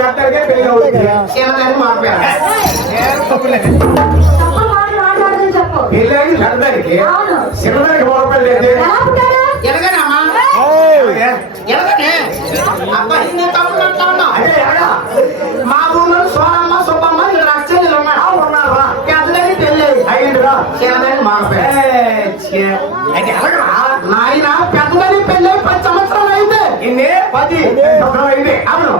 పెద్దడికే పెళ్లి అవుతుంది. చిన్నదాన్ని మాట్లాడారు పెళ్ళి పెద్దడికి చిన్నదానికి మోడపల్లి లేదు. ఎలాగనమ్మా ఎలాగనే అబ్బాయి అదే ఎలాగా మా ఊళ్ళో సోనమ్మ సుబ్బమ్మ ఇలా చెల్లెలు ఉన్నారు. పెద్దదాన్ని పెళ్ళి అయ్యిందిరా. చిన్నదాన్ని మాట్లాడారు. అయితే ఎలాగా నాయన పెద్దదాన్ని పెళ్ళి 10 సంవత్సరాలు అయింది. ఇన్ని 10 సంవత్సరాలు అయింది. అవును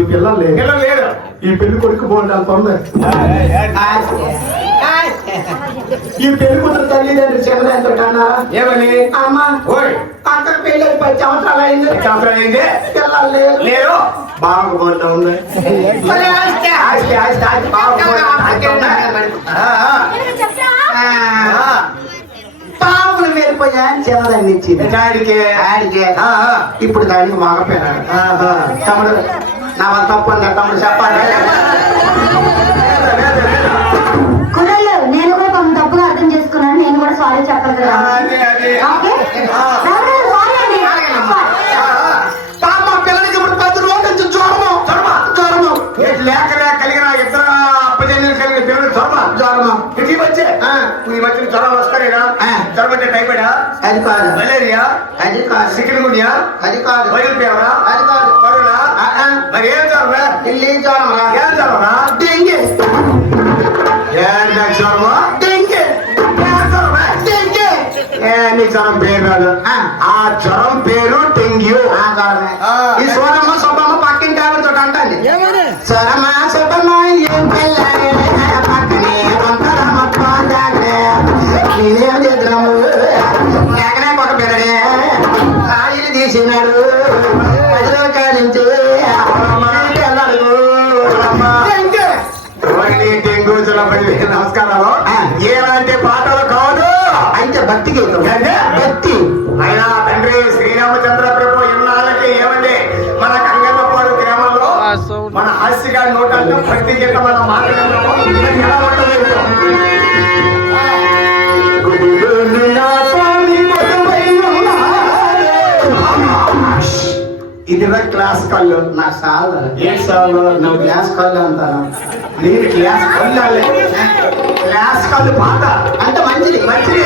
ఈ పిల్లలు లేదు. ఈ పెళ్లి కొడుకు పోండి అంత ఉంది. ఈ పెళ్లి కూతురు తల్లిదండ్రులు చిన్నదాంతో కన్నా ఏమని అమ్మ ఓయ్ అక్కడ పెళ్ళి 10 సంవత్సరాలు అయింది. సంవత్సరాలు అయింది. పిల్లలు లేరు. లేరు. బాగుపోతా ఉంది. మరి ఆస్తి. ఆస్తి ఆస్తి ఆస్తి బాగుపోతా పావులు వెళ్ళిపోయా చిన్నదాన్ని ఇచ్చింది ఆడికే ఆడికే ఇప్పుడు దానికి మగపోయినాడు. తమ్ముడు నా వల్ల తప్పు అన్నా తమ్ముడు చెప్పాలి. కుర్రలు నేను కూడా కొంత తప్పుగా అర్థం చేసుకున్నాను. నేను కూడా సారీ చెప్పాలి కదా. ఓకే? సారీ అండి. పాప పిల్లలకి ఇప్పుడు 10 రోజుల నుంచి జ్వరము లేక కలిగిన ఇద్దరు అప్పజన్యులు కలిగిన పిల్లలు జ్వరము ఈ మధ్య జ్వరం వస్తారేనా? జ్వరం అంటే టైఫాయిడా, అది కాదు మలేరియా, అది కాదు చికెన్ గున్యా, అది కాదు వైరల్ ఫీవరా, అది కాదు కరోనా, మరి ఏం జ్వరమా? ఇల్లు జ్వరం రా. ఏం జ్వరమా? డెంగ్యూ ఏంటా జ్వరమా? డెంగ్యూ ఏం జ్వరమా? డెంగ్యూ నీ జ్వరం పేరు కాదు. ఆ జ్వరం పేరు డెంగ్యూ. ఈ సోనమ్మ సుబ్బమ్మ పక్కింటి ఆవిడతో అంటాను సోనమ్మ సుబ్బమ్మ ఏం పెళ్ళాలి పక్కనే కొంటారమ్మ పోదాగలే నేనేం చేద్దాము ఎక్కడే ఒక పిల్లడే రాయిలు తీసినాడు ప్రజలు కాడించి డెంగ్యూ జ్వరం నమస్కారాలు. ఏలాంటి పాటలు కాదు. అయితే భక్తి గీతం భక్తి అయినా తండ్రి శ్రీరామచంద్ర ప్రభు ఇన్నాళ్ళకి ఏమండి మన కంగమ్మపాడు గ్రామంలో మన హాస్యగా నోటంటే భక్తి గీతం మన మాట్లాడము ఎలా ఉంటుంది? ఇదిరా క్లాస్ కళ్ళు. నా సాల్ ఏ సాగు నువ్వు గ్లాస్ కళ్ళు అంటాను నేను క్లాస్ కళ్ళు క్లాస్ కళ్ళు పాట అంత మంచిది మంచిది.